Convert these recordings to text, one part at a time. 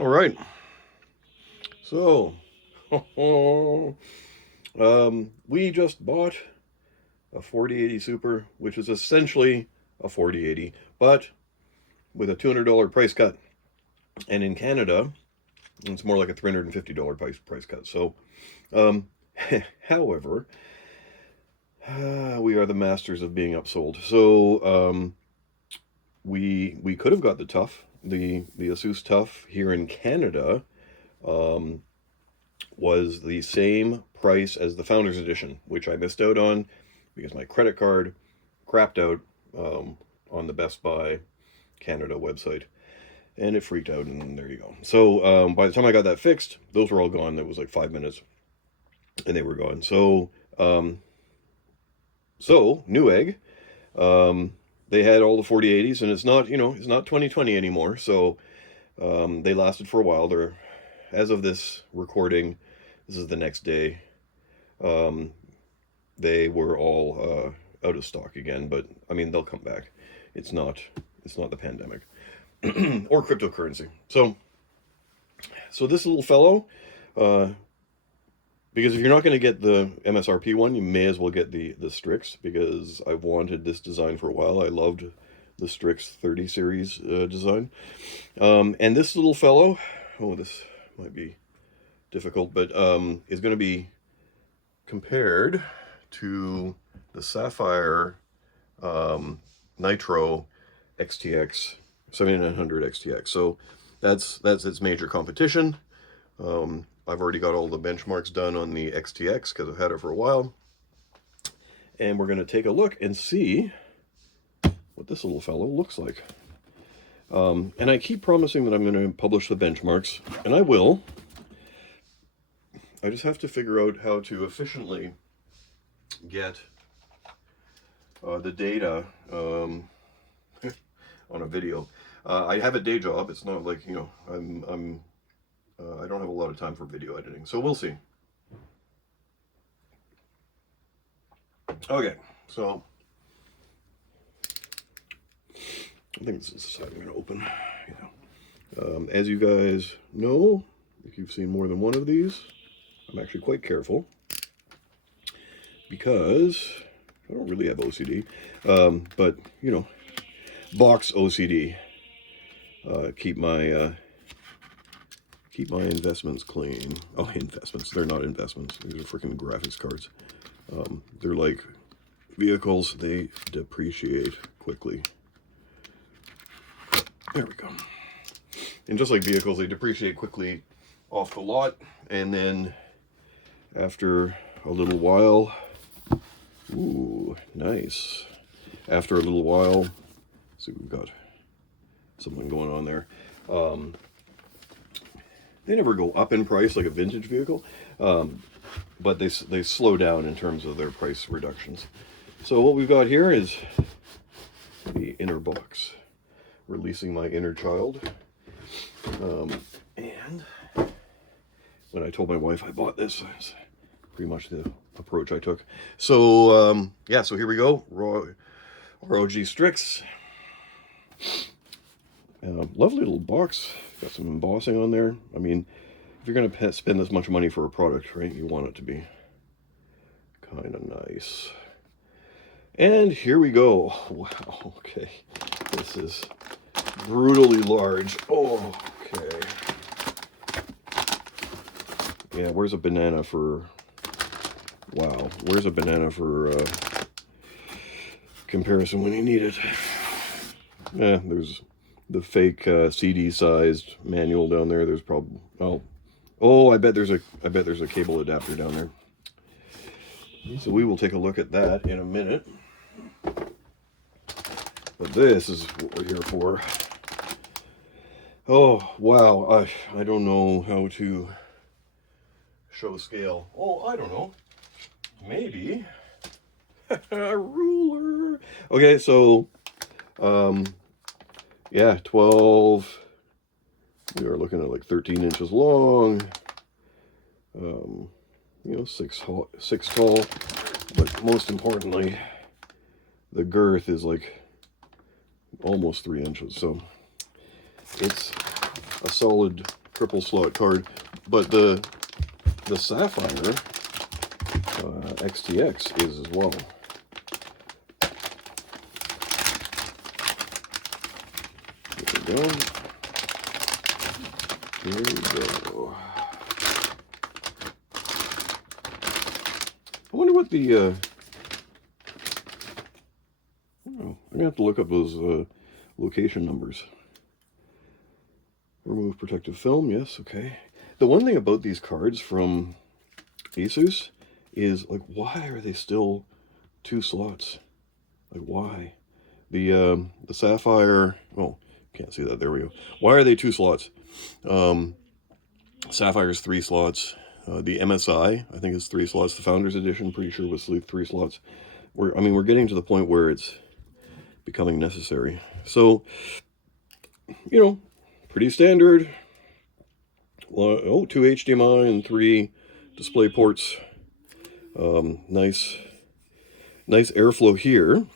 All right. So, we just bought a 4080 Super, which is essentially a 4080, but with a $200 price cut. And in Canada, it's more like a $350 price cut. So, um, however, we are the masters of being upsold. So, we could have got the Tough, the ASUS Tough here in Canada. Was the same price as the Founders Edition, which I missed out on because my credit card crapped out on the Best Buy Canada website, and it freaked out, and there you go. So by the time I got that fixed, those were all gone. That was like 5 minutes, and they were gone. So Newegg, they had all the 4080s, and it's not, it's not 2020 anymore. So they lasted for a while. They're, as of this recording, this is the next day. They were all out of stock again, but I mean, they'll come back. It's not the pandemic or cryptocurrency. So this little fellow, because if you're not going to get the MSRP one, you may as well get the Strix, because I've wanted this design for a while. I loved the Strix 30 series design. And this little fellow, this might be difficult, but is going to be compared to the Sapphire Nitro XTX 7900 XTX. So that's its major competition. I've already got all the benchmarks done on the XTX because I've had it for a while, and we're going to take a look and see what this little fellow looks like. And I keep promising that I'm going to publish the benchmarks, and I will. I just have to figure out how to efficiently get the data on a video. I have a day job. It's not like, I don't have a lot of time for video editing, so we'll see. Okay, so I think this is the side I'm going to open. As you guys know, if you've seen more than one of these, I'm actually quite careful because I don't really have OCD, but box OCD. Keep my investments clean. Oh, investments. They're not investments. These are freaking graphics cards. They're like vehicles. They depreciate quickly. There we go. And just like vehicles, they depreciate quickly off the lot, and then after a little while, ooh, nice. After a little while, see, we've got something going on there. They never go up in price like a vintage vehicle, but they slow down in terms of their price reductions. So what we've got here is the inner box, releasing my inner child. And when I told my wife I bought this, that's pretty much the approach I took. So yeah, so here we go. ROG Strix. Lovely little box. Got some embossing on there. I mean, if you're going to spend this much money for a product, right, you want it to be kind of nice. And here we go. Wow, okay. This is brutally large. Oh, okay. Yeah, where's a banana for... Wow, where's a banana for comparison when you need it? Yeah, there's the fake CD-sized manual down there. There's probably... Oh, I bet there's a cable adapter down there. So we will take a look at that in a minute. But this is what we're here for. Oh, wow. I don't know how to show scale. Oh, I don't know. Maybe. A ruler. Okay, so, yeah, 12. We are looking at like 13 inches long. 6 tall. But most importantly, the girth is like almost 3 inches. So it's a solid triple slot card. But the Sapphire XTX is as well. There we go. Here we go. I wonder what the I'm gonna have to look up those location numbers. Remove protective film, yes, okay. The one thing about these cards from ASUS is, like, why are they still 2 slots? Like, why? The Sapphire, oh, can't see that, there we go. Why are they 2 slots? Sapphire's 3 slots. The MSI, I think, is 3 slots. The Founders Edition, pretty sure, was 3 slots. We're getting to the point where it's becoming necessary. So, you know, pretty standard. Oh, 2 HDMI and 3 display ports. Nice airflow here.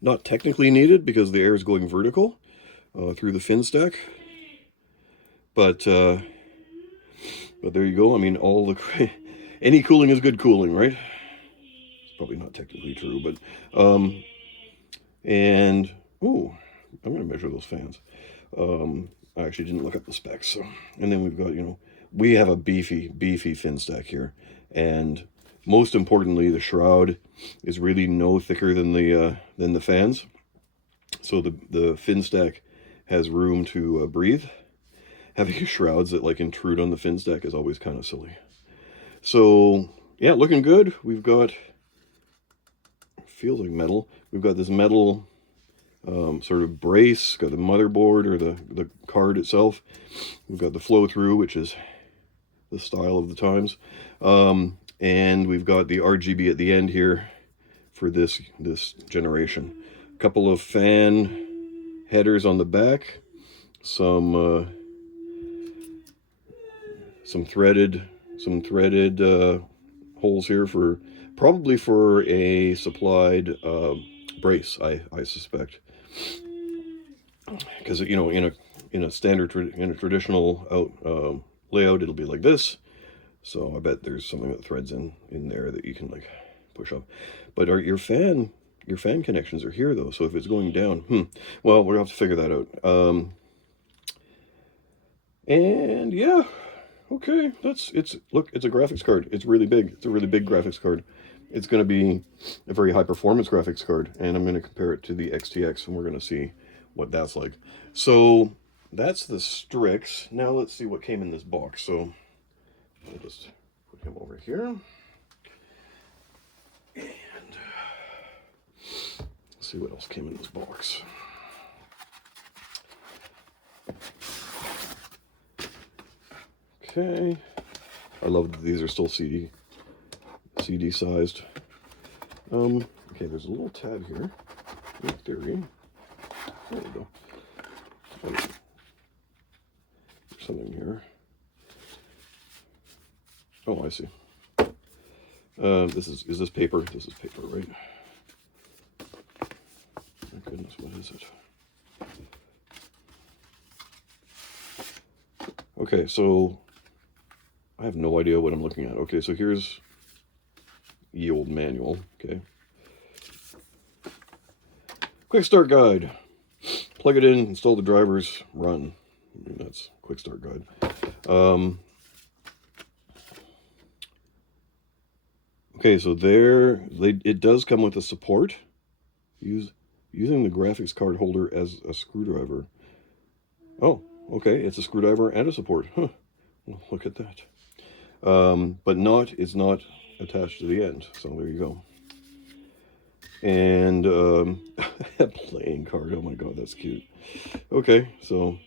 Not technically needed because the air is going vertical through the fin stack. But there you go. I mean, any cooling is good cooling, right? It's probably not technically true, but and oh, I'm gonna measure those fans. I actually didn't look up the specs. So, and then we've got, you know, we have a beefy fin stack here, and most importantly, the shroud is really no thicker than the fans, so the fin stack has room to breathe. Having shrouds that like intrude on the fin stack is always kind of silly. So yeah, looking good. We've got, feels like metal. We've got this metal sort of brace, got the motherboard or the card itself. We've got the flow through, which is the style of the times. And we've got the RGB at the end here for this generation. A couple of fan headers on the back, some threaded holes here for probably for a supplied brace, I suspect, because, you know, in a traditional layout, it'll be like this. So I bet there's something that threads in there that you can like push up. But your fan connections are here though. So if it's going down, well, we'll have to figure that out. And yeah, okay, look, it's a graphics card. It's really big. It's a really big graphics card. It's going to be a very high performance graphics card, and I'm going to compare it to the XTX, and we're going to see what that's like. So that's the Strix. Now let's see what came in this box. So I'll just put him over here. And let's see what else came in this box. Okay. I love that these are still CD sized. Okay, there's a little tab here. In theory. There we go. There's something here. Oh, I see. Is this paper? This is paper, right? My goodness, what is it? Okay, so I have no idea what I'm looking at. Okay, so here's ye old manual. Okay. Quick start guide. Plug it in, install the drivers, run. I mean, that's quick start guide. Okay, so it does come with a support. Using the graphics card holder as a screwdriver. Oh, okay, it's a screwdriver and a support. Huh. Well, look at that. But it's not attached to the end. So there you go. And a playing card. Oh my god, that's cute. Okay, so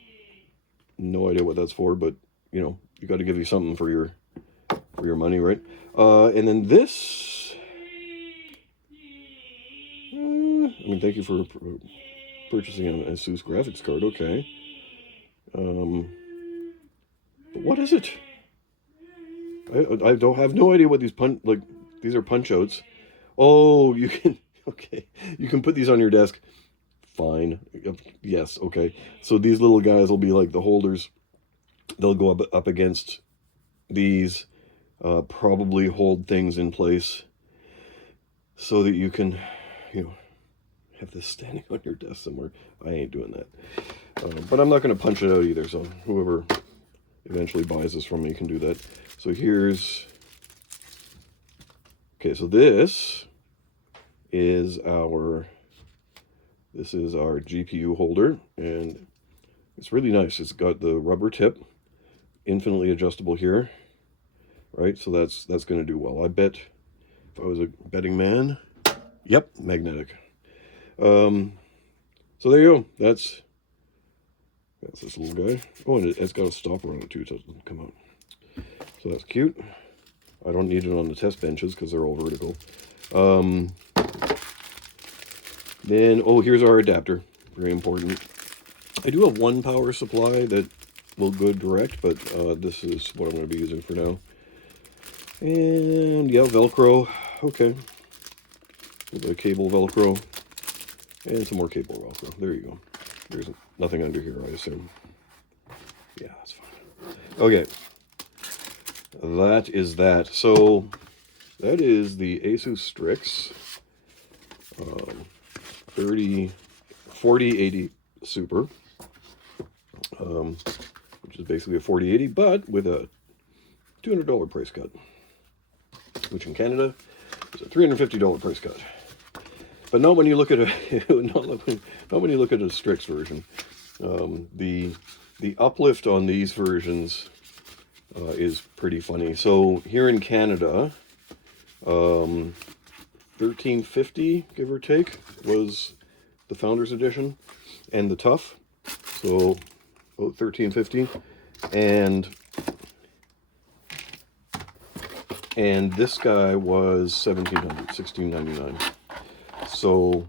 no idea what that's for, but you know, you got to give you something for your money, right? And then this. I mean, thank you for purchasing an ASUS graphics card. Okay. But what is it? I don't have no idea what these these are punch outs. Oh, you can, okay, you can put these on your desk. Fine. Yes, okay. So these little guys will be like the holders they'll go up against these, probably hold things in place so that you can, you know, have this standing on your desk somewhere. I ain't doing that. But I'm not going to punch it out either, so whoever eventually buys this from me can do that. So here's... Okay, so this is our GPU holder, and it's really nice. It's got the rubber tip, infinitely adjustable here, right? So that's going to do well. I bet if I was a betting man, yep, magnetic. So there you go. That's this little guy. Oh, and it's got a stopper on it too, so it doesn't come out. So that's cute. I don't need it on the test benches because they're all vertical. Then, oh, here's our adapter. Very important. I do have one power supply that will go direct, but this is what I'm going to be using for now. And yeah, Velcro. Okay. A bit of cable Velcro. And some more cable Velcro. There you go. There's nothing under here, I assume. Yeah, that's fine. Okay. That is that. So that is the ASUS Strix 4080 Super, which is basically a 4080, but with a $200 price cut, which in Canada is a $350 price cut. But not when you look at not when you look at a Strix version. The uplift on these versions is pretty funny. So here in Canada, $13.50, give or take, was the Founders Edition, and the Tough. So about $13.50, and this guy was $1,700, $1,699. So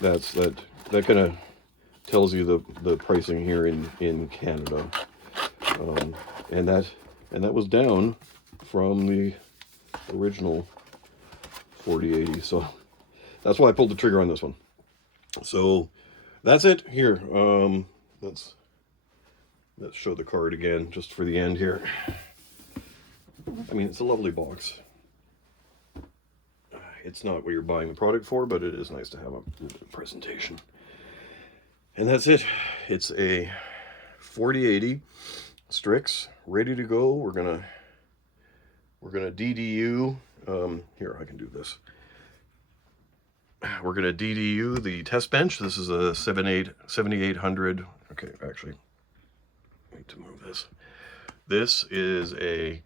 that kind of tells you the pricing here in Canada, and that was down from the original 4080. So that's why I pulled the trigger on this one. So that's it here. Let's show the card again just for the end here. I mean, it's a lovely box. It's not what you're buying the product for, but it is nice to have a presentation. And that's it. It's a 4080 Strix, ready to go. We're gonna DDU. Here, I can do this. We're gonna DDU the test bench. This is a 7800. Okay, actually, I need to move this. This is a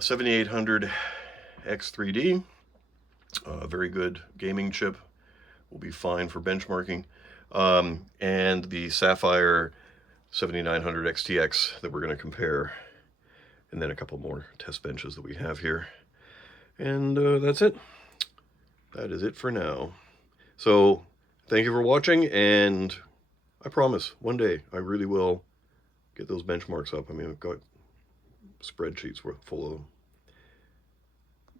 7800 X3D. Very good gaming chip. Will be fine for benchmarking. And the Sapphire 7900 XTX that we're going to compare. And then a couple more test benches that we have here. And that's it. That is it for now. So thank you for watching, and I promise one day I really will get those benchmarks up. I mean, I've got spreadsheets full of them.